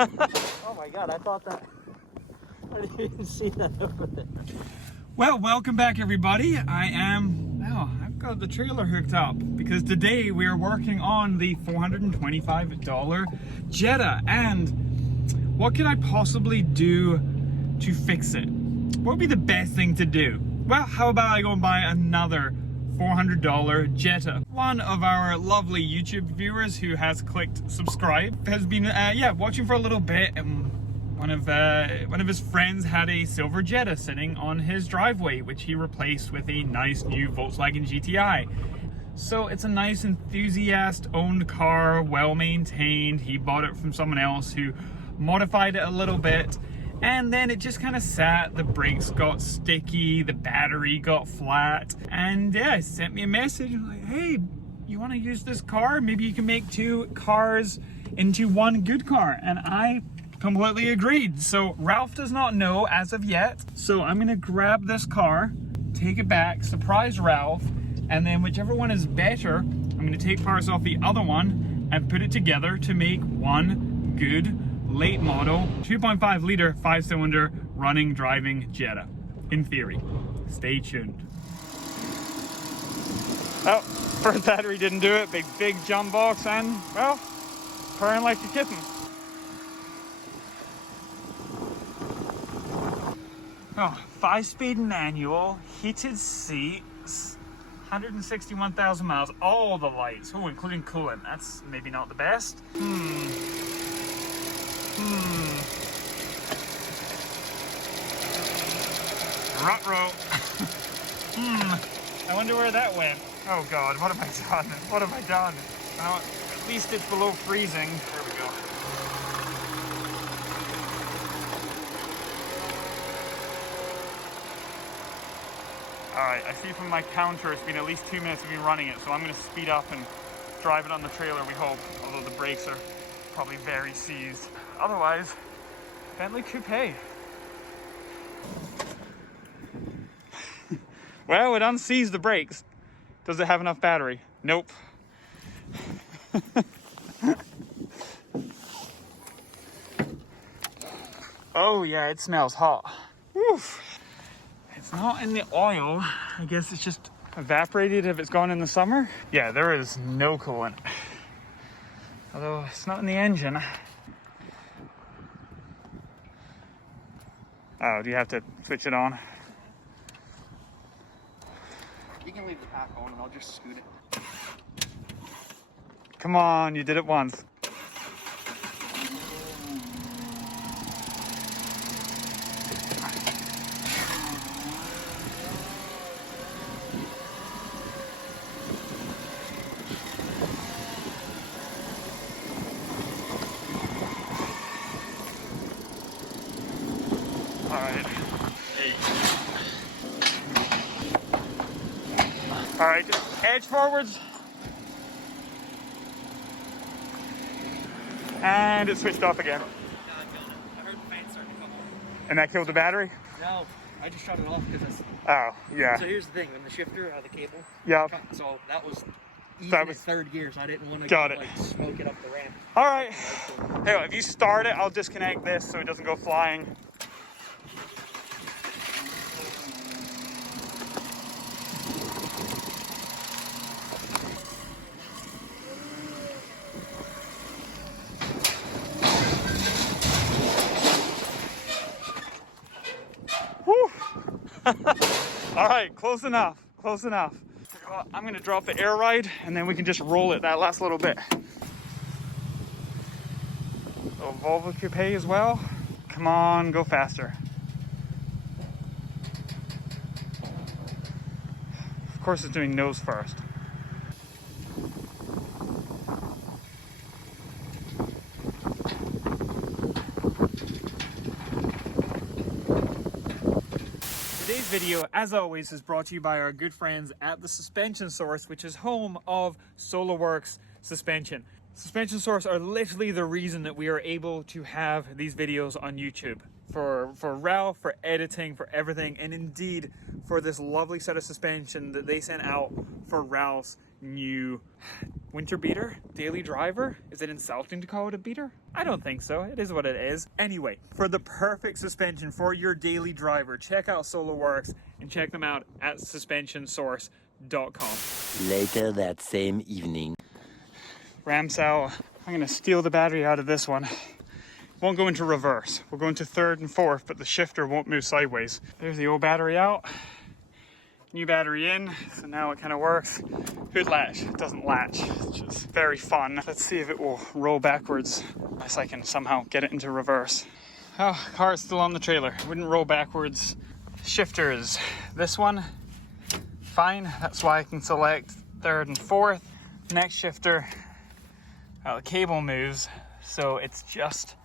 Oh my god, I thought that... I didn't even see that over there. Well, welcome back everybody. I've got the trailer hooked up because today we are working on the $425 Jetta, and what can I possibly do to fix it? What would be the best thing to do? Well, how about I go and buy another $400 Jetta? One of our lovely YouTube viewers who has clicked subscribe has been watching for a little bit, and one of his friends had a silver Jetta sitting on his driveway, which he replaced with a nice new Volkswagen GTI. So it's a nice enthusiast owned car, well maintained. He bought it from someone else who modified it a little bit, and then it just kind of sat. The brakes got sticky, the battery got flat, and yeah, he sent me a message like, hey, you want to use this car? Maybe you can make two cars into one good car. And I completely agreed. So Ralph does not know as of yet. So I'm gonna grab this car, take it back, surprise Ralph, and then whichever one is better, I'm gonna take parts off the other one and put it together to make one good late model 2.5 liter 5-cylinder running driving Jetta, in theory. Stay tuned. Oh, first battery didn't do it. Big jump box, and well, purring like a kitten. Oh, 5-speed manual, heated seats, 161,000 miles, all the lights, oh, including coolant. That's maybe not the best. Ruh-roh. I wonder where that went. Oh God, what have I done? What have I done? Well, at least it's below freezing. There we go. Alright, I see from my counter it's been at least 2 minutes of me running it, so I'm going to speed up and drive it on the trailer, we hope, although the brakes are probably very seized. Otherwise, Bentley Coupe. Well, it unseized the brakes. Does it have enough battery? Nope. Oh yeah, it smells hot. Oof. It's not in the oil. I guess it's just evaporated if it's gone in the summer. Yeah, there is no coolant. Although it's not in the engine. Oh, do you have to switch it on? You can leave the pack on and I'll just scoot it. Come on, you did it once. All right, just edge forwards. And it switched off again. I heard the fan starting to come on. And that killed the battery? No, I just shut it off because it's... Oh, yeah. So here's the thing, when the shifter, the cable... Yeah. So that was... That was third gear, so I didn't want to like smoke it up the ramp. All right. Hey, if you start it, I'll disconnect this so it doesn't go flying. Whew. All right, close enough, close enough. I'm gonna drop the air ride and then we can just roll it that last little bit. Little Volvo Coupe as well. Come on, go faster. Of course it's doing nose first. Today's video, as always, is brought to you by our good friends at the Suspension Source, which is home of Solo-Werks Suspension. Suspension Source are literally the reason that we are able to have these videos on YouTube. For Ralph, for editing, for everything, and indeed for this lovely set of suspension that they sent out for Ralph's new Winter beater? Daily driver? Is it insulting to call it a beater? I don't think so. It is what it is. Anyway, for the perfect suspension for your daily driver, check out Solo-Werks and check them out at suspensionsource.com. Later that same evening. Ram's out. I'm gonna steal the battery out of this one. Won't go into reverse. We'll go into third and fourth, but the shifter won't move sideways. There's the old battery out. New battery in, so now it kind of works. Hood latch, it doesn't latch, which is very fun. Let's see if it will roll backwards, unless I can somehow get it into reverse. Oh, car's still on the trailer. Wouldn't roll backwards. Shifters, this one, fine. That's why I can select third and fourth. Next shifter, the cable moves, so it's just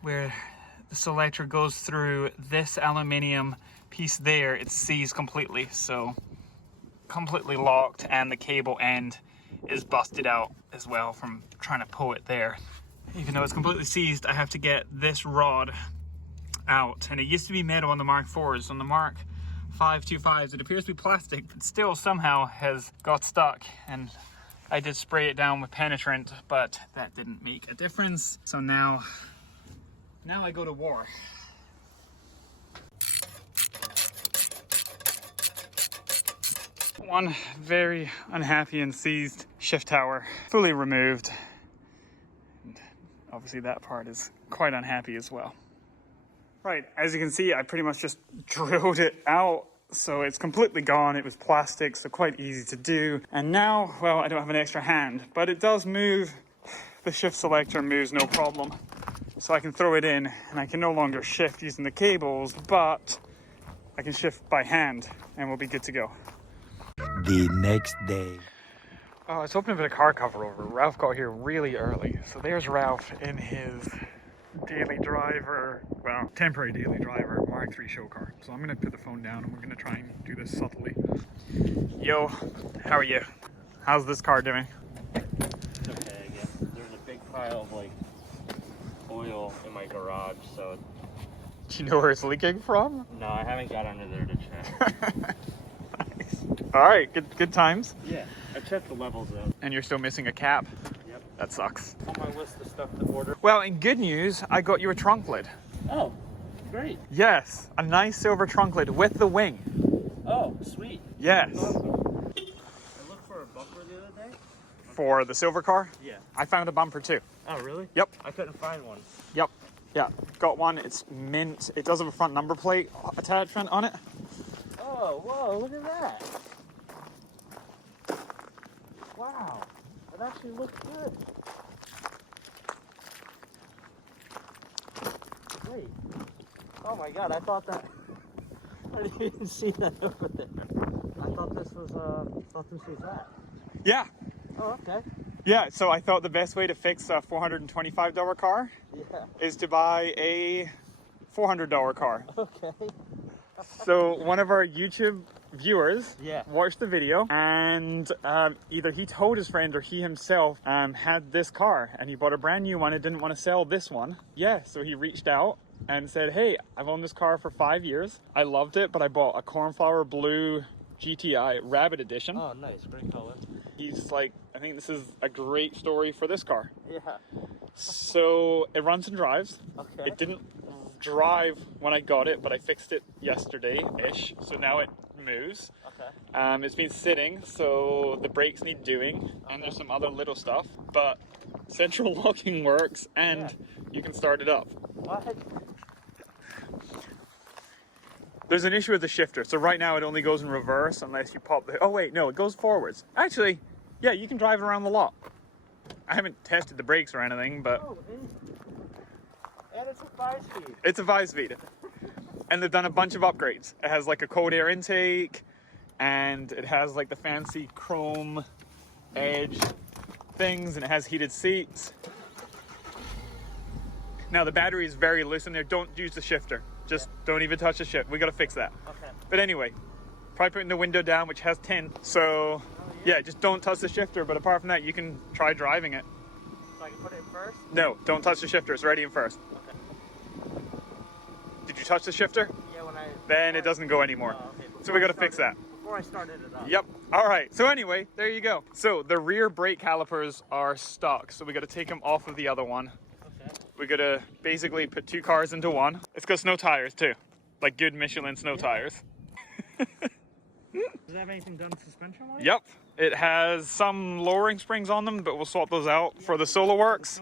where the selector goes through this aluminium piece there, it's seized completely, so completely locked, and the cable end is busted out as well from trying to pull it there. Even though it's completely seized, I have to get this rod out, and it used to be metal on the Mark IVs. On the Mark 525s it appears to be plastic, but still somehow has got stuck, and I did spray it down with penetrant, but that didn't make a difference. So now I go to war. One very unhappy and seized shift tower, fully removed. And obviously that part is quite unhappy as well. Right, as you can see, I pretty much just drilled it out, so it's completely gone. It was plastic, so quite easy to do. And now, well, I don't have an extra hand, but it does move. The shift selector moves no problem. So I can throw it in, and I can no longer shift using the cables, but I can shift by hand, and we'll be good to go. The next day. Oh, I was hoping to put a car cover over. Ralph got here really early. So there's Ralph in his daily driver, well, temporary daily driver, Mark III show car. So I'm going to put the phone down and we're going to try and do this subtly. Yo, how are you? How's this car doing? It's okay, I guess. There's a big pile of like oil in my garage, so. Do you know where it's leaking from? No, I haven't got under there to check. Nice. All right, good times. Yeah, I checked the levels though. And you're still missing a cap? Yep. That sucks. On my list of stuff to order. Well, in good news, I got you a trunk lid. Oh, great. Yes, a nice silver trunk lid with the wing. Oh, sweet. Yes. Awesome. I looked for a bumper the other day. For the silver car? Yeah. I found a bumper too. Oh, really? Yep. I couldn't find one. Yep. Yeah. Got one. It's mint. It does have a front number plate attachment on it. Oh, whoa, look at that. Wow, it actually looks good. Wait. Oh my god, I thought that. I didn't even see that over there. I thought this was that. Yeah. Oh, okay. Yeah. So I thought the best way to fix a $425 car Yeah. is to buy a $400 car. Okay. So one of our YouTube viewers Yeah. watched the video, and either he told his friend or he himself had this car, and he bought a brand new one and didn't want to sell this one. Yeah, so he reached out and said, hey, I've owned this car for 5 years. I loved it, but I bought a cornflower blue GTI Rabbit Edition. Oh, nice, great color. He's like, I think this is a great story for this car. Yeah. So it runs and drives. Okay. It didn't drive when I got it, but I fixed it yesterday-ish, so now it moves. Okay. It's been sitting, so the brakes need doing, and there's some other little stuff, but central locking works, and you can start it up. What? There's an issue with the shifter, so right now it only goes in reverse unless you pop the... Oh wait, no, it goes forwards. Actually, yeah, you can drive around the lot. I haven't tested the brakes or anything, but... Oh, and it's a 5-speed. It's a 5-speed. And they've done a bunch of upgrades. It has like a cold air intake, and it has like the fancy chrome edge things, and it has heated seats. Now the battery is very loose in there. Don't use the shifter. Just don't even touch the shift. We gotta fix that. Okay. But anyway, probably putting the window down, which has tint. So yeah, just don't touch the shifter. But apart from that, you can try driving it. So I can put it in first? No, don't touch the shifter. It's ready in first. Okay. Did you touch the shifter? Yeah, when I... Then it doesn't go anymore. Oh, okay. So we gotta fix that. Before before I started it up. Yep. All right. So anyway, there you go. So the rear brake calipers are stuck. So we got to take them off of the other one. Okay. We got to basically put two cars into one. It's got snow tires too, like good Michelin snow tires. Does it have anything done suspension-wise? Yep. It has some lowering springs on them, but we'll swap those out for the Solo-Werks.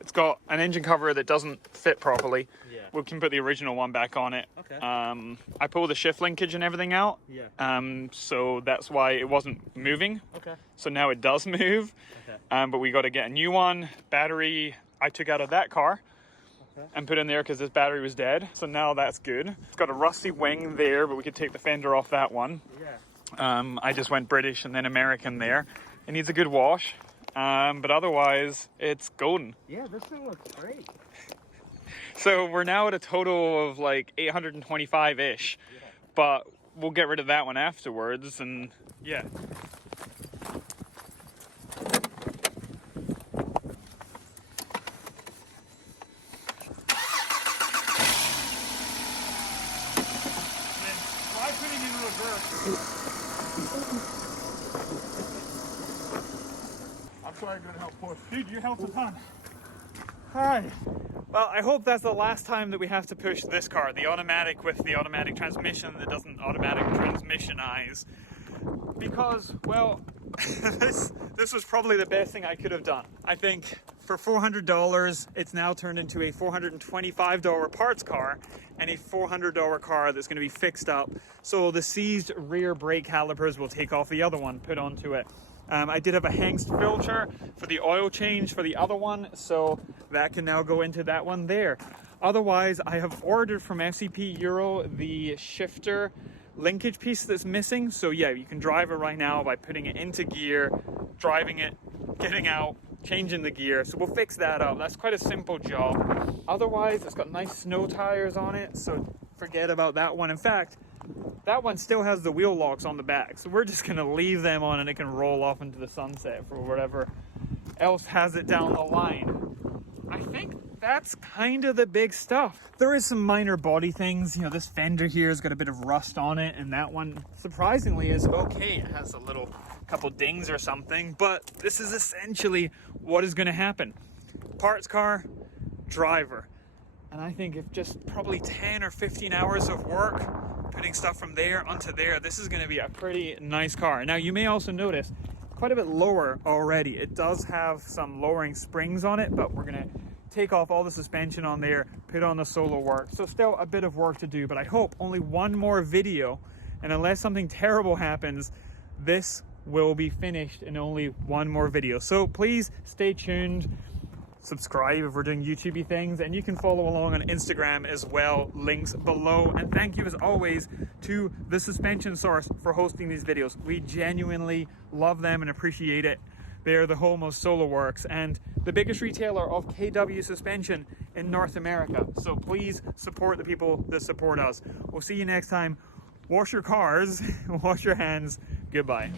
It's got an engine cover that doesn't fit properly. Yeah. We can put the original one back on it. Okay. I pulled the shift linkage and everything out. Yeah. So that's why it wasn't moving. Okay. So now it does move. Okay. But we got to get a new one. Battery I took out of that car and put in there because this battery was dead. So now that's good. It's got a rusty wing there, but we could take the fender off that one. Yeah. I just went British and then American there. It needs a good wash. But otherwise, it's golden. Yeah, this thing looks great. So we're now at a total of like 825-ish, but we'll get rid of that one afterwards, and yeah. Try putting in reverse. I'm sorry, going to help push. Dude, you helped a ton. Hi. Well, I hope that's the last time that we have to push this car, the automatic with the automatic transmission that doesn't automatic transmissionize. Because, well, this was probably the best thing I could have done. I think for $400, it's now turned into a $425 parts car and a $400 car that's going to be fixed up. So the seized rear brake calipers will take off the other one, put onto it. I did have a Hengst filter for the oil change for the other one, so that can now go into that one there. Otherwise, I have ordered from FCP Euro the shifter linkage piece that's missing. So yeah, you can drive it right now by putting it into gear, driving it, getting out, changing the gear. So we'll fix that up. That's quite a simple job. Otherwise, it's got nice snow tires on it, so forget about that one. In fact, that one still has the wheel locks on the back, so we're just gonna leave them on and it can roll off into the sunset for whatever else has it down the line. I think that's kind of the big stuff. There is some minor body things. You know, this fender here has got a bit of rust on it, and that one surprisingly is okay. It has a little couple dings or something, but this is essentially what is gonna happen. Parts car, driver. And I think if just probably 10 or 15 hours of work, putting stuff from there onto there, this is going to be a pretty nice car. Now you may also notice quite a bit lower already. It does have some lowering springs on it, but we're going to take off all the suspension on there, put on the Solo-Werks. So still a bit of work to do, but I hope only one more video, and unless something terrible happens, this will be finished in only one more video. So please stay tuned. Subscribe if we're doing YouTubey things, and you can follow along on Instagram as well, links below. And thank you as always to the Suspension Source for hosting these videos. We genuinely love them and appreciate it. They're the home of Solo-Werks and the biggest retailer of KW suspension in North America. So please support the people that support us. We'll see you next time. Wash your cars, wash your hands. Goodbye.